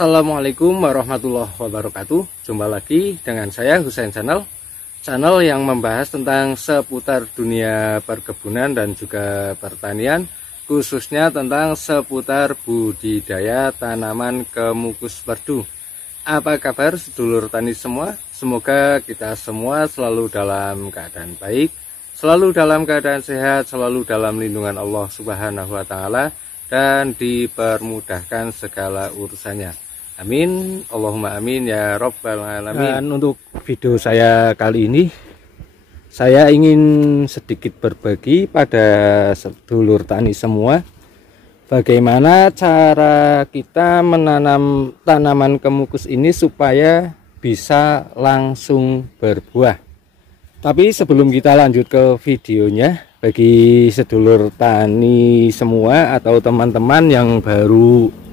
Assalamualaikum warahmatullahi wabarakatuh. Jumpa lagi dengan saya Husain Channel yang membahas tentang seputar dunia perkebunan dan juga pertanian, khususnya tentang seputar budidaya tanaman kemukus merdu. Apa kabar sedulur tani semua? Semoga kita semua selalu dalam keadaan baik, selalu dalam keadaan sehat, selalu dalam lindungan Allah Subhanahu wa Ta'ala, dan dipermudahkan segala urusannya. Amin, Allahumma amin ya Rabbal alamin. Dan untuk video saya kali ini, saya ingin sedikit berbagi pada sedulur tani semua bagaimana cara kita menanam tanaman kemukus ini supaya bisa langsung berbuah. Tapi sebelum kita lanjut ke videonya, bagi sedulur tani semua atau teman-teman yang baru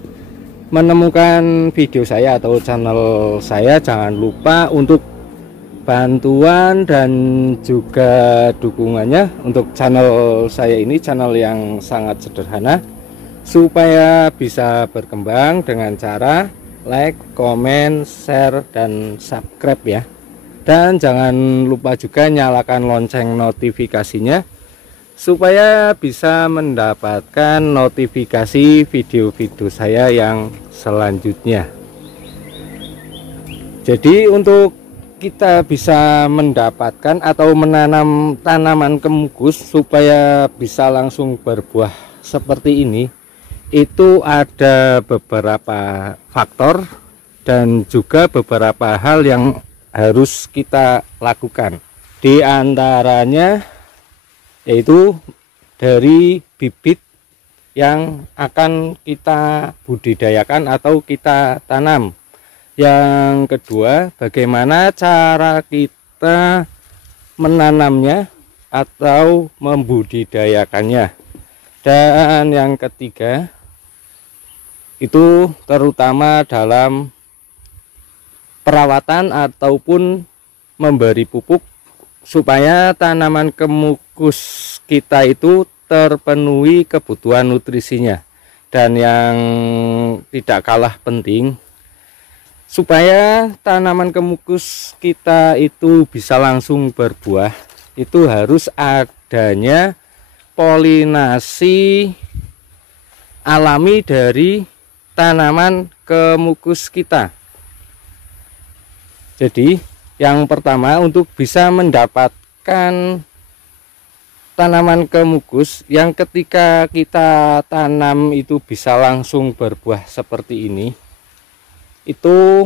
menemukan video saya atau channel saya, jangan lupa untuk bantuan dan juga dukungannya untuk channel saya ini, channel yang sangat sederhana, supaya bisa berkembang dengan cara like, komen, share, dan subscribe ya. Dan jangan lupa juga nyalakan lonceng notifikasinya supaya bisa mendapatkan notifikasi video-video saya yang selanjutnya. Jadi untuk kita bisa mendapatkan atau menanam tanaman kemukus supaya bisa langsung berbuah seperti ini, itu ada beberapa faktor dan juga beberapa hal yang harus kita lakukan. Di antaranya yaitu dari bibit yang akan kita budidayakan atau kita tanam. Yang kedua, bagaimana cara kita menanamnya atau membudidayakannya. Dan yang ketiga, itu terutama dalam perawatan ataupun memberi pupuk supaya tanaman kemukus kita itu terpenuhi kebutuhan nutrisinya. Dan yang tidak kalah penting, supaya tanaman kemukus kita itu bisa langsung berbuah, itu harus adanya polinasi alami dari tanaman kemukus kita. Jadi yang pertama, untuk bisa mendapatkan tanaman kemukus yang ketika kita tanam itu bisa langsung berbuah seperti ini, itu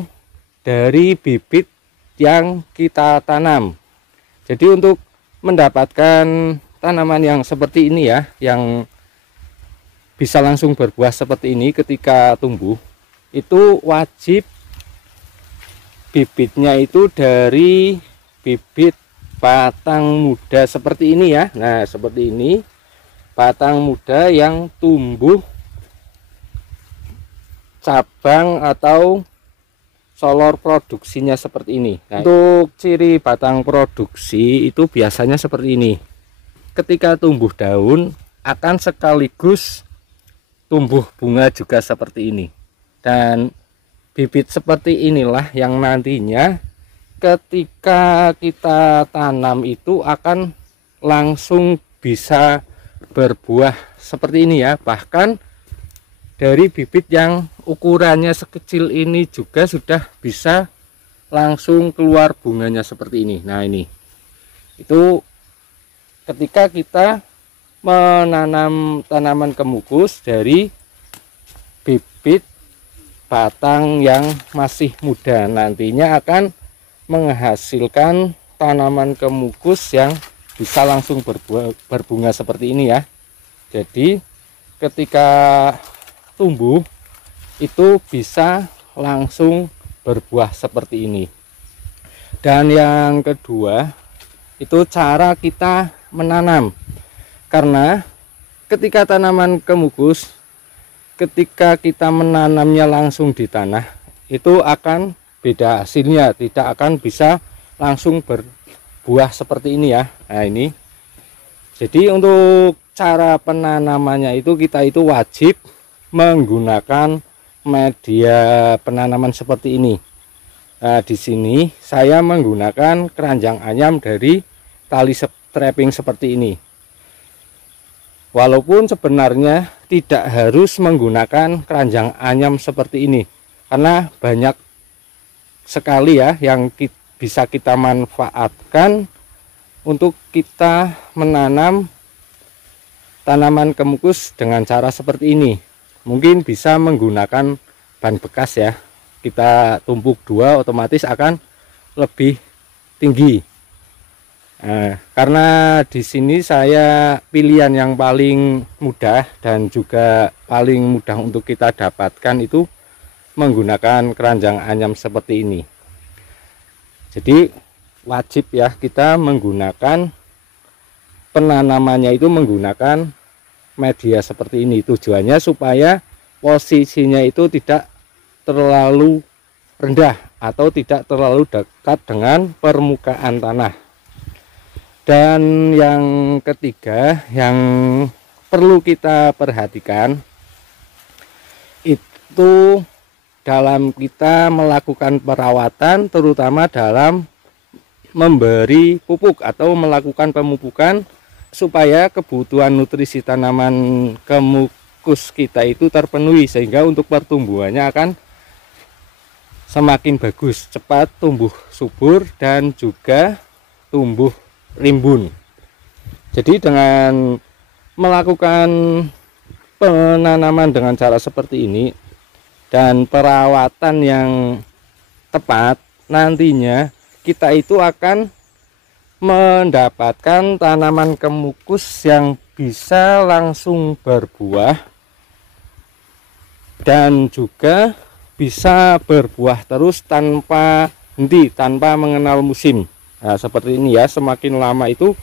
dari bibit yang kita tanam. Jadi untuk mendapatkan tanaman yang seperti ini ya, yang bisa langsung berbuah seperti ini ketika tumbuh, itu wajib bibitnya itu dari bibit batang muda seperti ini ya. Nah, seperti ini, batang muda yang tumbuh cabang atau solor produksinya seperti ini. Nah, untuk ciri batang produksi itu biasanya seperti ini. Ketika tumbuh daun akan sekaligus tumbuh bunga juga seperti ini. Dan bibit seperti inilah yang nantinya ketika kita tanam itu akan langsung bisa berbuah seperti ini ya. Bahkan dari bibit yang ukurannya sekecil ini juga sudah bisa langsung keluar bunganya seperti ini. Nah, ini itu ketika kita menanam tanaman kemukus dari bibit batang yang masih muda, nantinya akan menghasilkan tanaman kemukus yang bisa langsung berbunga seperti ini ya. Jadi ketika tumbuh itu bisa langsung berbuah seperti ini. Dan yang kedua, itu cara kita menanam. Karena ketika tanaman kemukus, ketika kita menanamnya langsung di tanah, itu akan beda hasilnya, tidak akan bisa langsung berbuah seperti ini ya. Nah, ini jadi untuk cara penanamannya itu kita itu wajib menggunakan media penanaman seperti ini. Nah, di sini saya menggunakan keranjang ayam dari tali strapping seperti ini. Walaupun sebenarnya tidak harus menggunakan keranjang ayam seperti ini, karena banyak sekali ya yang bisa kita manfaatkan untuk kita menanam tanaman kemukus dengan cara seperti ini. Mungkin bisa menggunakan ban bekas ya, kita tumpuk dua otomatis akan lebih tinggi. Nah, karena di sini saya pilihan yang paling mudah dan juga paling mudah untuk kita dapatkan itu menggunakan keranjang ayam seperti ini. Jadi wajib ya kita menggunakan penanamannya itu menggunakan media seperti ini. Tujuannya supaya posisinya itu tidak terlalu rendah atau tidak terlalu dekat dengan permukaan tanah. Dan yang ketiga yang perlu kita perhatikan itu dalam kita melakukan perawatan, terutama dalam memberi pupuk atau melakukan pemupukan, supaya kebutuhan nutrisi tanaman kemukus kita itu terpenuhi, sehingga untuk pertumbuhannya akan semakin bagus, cepat tumbuh subur dan juga tumbuh rimbun. Jadi dengan melakukan penanaman dengan cara seperti ini dan perawatan yang tepat, nantinya kita itu akan mendapatkan tanaman kemukus yang bisa langsung berbuah dan juga bisa berbuah terus tanpa henti, tanpa mengenal musim. Nah, seperti ini ya, semakin lama itu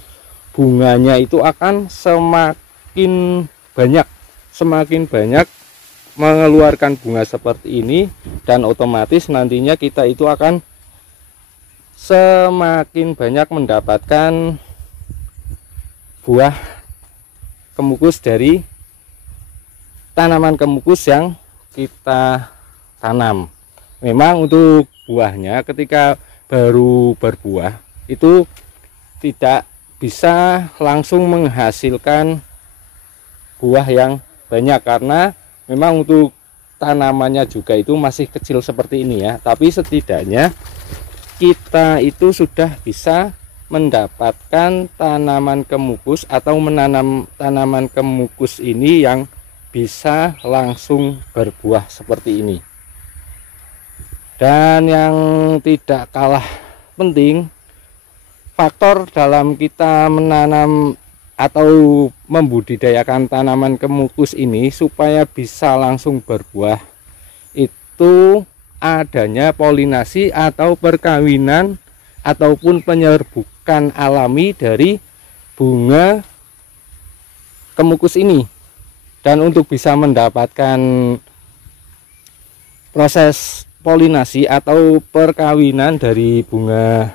bunganya itu akan semakin banyak mengeluarkan bunga seperti ini, dan otomatis nantinya kita itu akan semakin banyak mendapatkan buah kemukus dari tanaman kemukus yang kita tanam. Memang untuk buahnya ketika baru berbuah itu tidak bisa langsung menghasilkan buah yang banyak, karena memang untuk tanamannya juga itu masih kecil seperti ini ya. Tapi setidaknya kita itu sudah bisa mendapatkan tanaman kemukus atau menanam tanaman kemukus ini yang bisa langsung berbuah seperti ini. Dan yang tidak kalah penting, faktor dalam kita menanam atau membudidayakan tanaman kemukus ini supaya bisa langsung berbuah itu adanya polinasi atau perkawinan ataupun penyerbukan alami dari bunga kemukus ini. Dan untuk bisa mendapatkan proses polinasi atau perkawinan dari bunga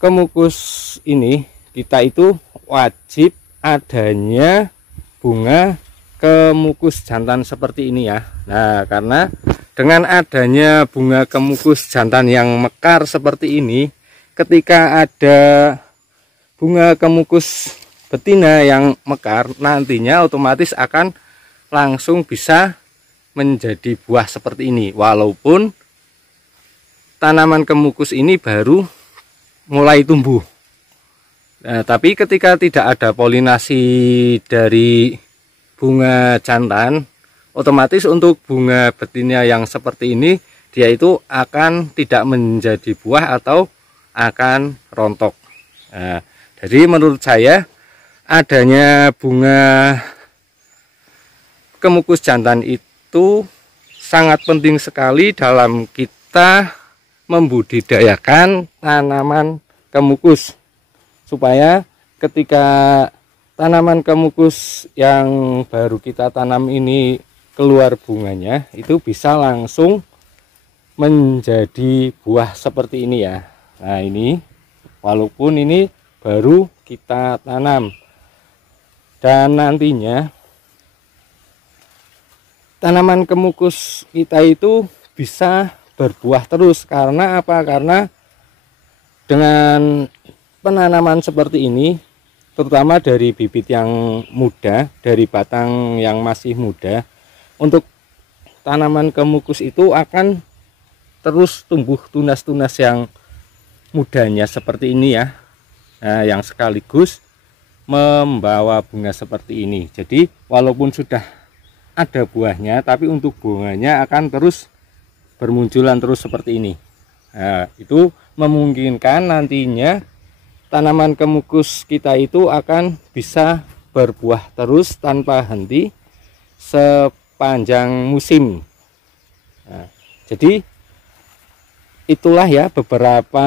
kemukus ini, kita itu wajib adanya bunga kemukus jantan seperti ini ya. Nah, karena dengan adanya bunga kemukus jantan yang mekar seperti ini, ketika ada bunga kemukus betina yang mekar, nantinya otomatis akan langsung bisa menjadi buah seperti ini. Walaupun tanaman kemukus ini baru mulai tumbuh. Nah, tapi ketika tidak ada polinasi dari bunga jantan, otomatis untuk bunga betina yang seperti ini dia itu akan tidak menjadi buah atau akan rontok. Nah, jadi menurut saya adanya bunga kemukus jantan itu sangat penting sekali dalam kita membudidayakan tanaman kemukus, supaya ketika tanaman kemukus yang baru kita tanam ini keluar bunganya itu bisa langsung menjadi buah seperti ini ya. Nah, ini walaupun ini baru kita tanam, dan nantinya tanaman kemukus kita itu bisa berbuah terus. Karena apa? Karena dengan penanaman seperti ini, terutama dari bibit yang muda, dari batang yang masih muda, untuk tanaman kemukus itu akan terus tumbuh tunas-tunas yang mudanya seperti ini ya. Nah, yang sekaligus membawa bunga seperti ini. Jadi walaupun sudah ada buahnya, tapi untuk bunganya akan terus bermunculan terus seperti ini. Nah, itu memungkinkan nantinya tanaman kemukus kita itu akan bisa berbuah terus tanpa henti sepanjang musim. Nah, jadi itulah ya beberapa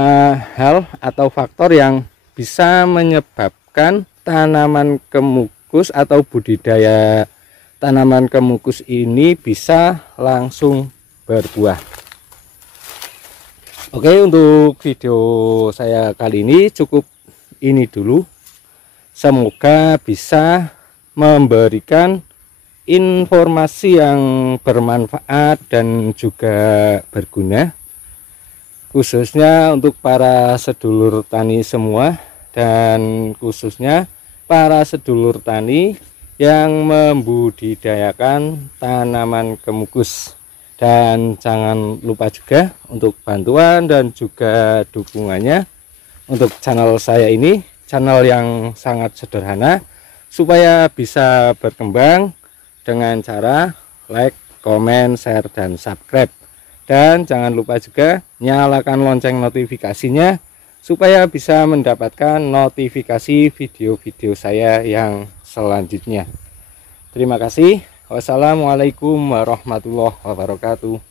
hal atau faktor yang bisa menyebabkan tanaman kemukus atau budidaya tanaman kemukus ini bisa langsung berbuah. Oke, untuk video saya kali ini cukup ini dulu. Semoga bisa memberikan informasi yang bermanfaat dan juga berguna, khususnya untuk para sedulur tani semua, dan khususnya para sedulur tani yang membudidayakan tanaman kemukus. Dan jangan lupa juga untuk bantuan dan juga dukungannya untuk channel saya ini, channel yang sangat sederhana, supaya bisa berkembang dengan cara like, comment, share, dan subscribe. Dan jangan lupa juga nyalakan lonceng notifikasinya supaya bisa mendapatkan notifikasi video-video saya yang selanjutnya. Terima kasih. Wassalamualaikum warahmatullahi wabarakatuh.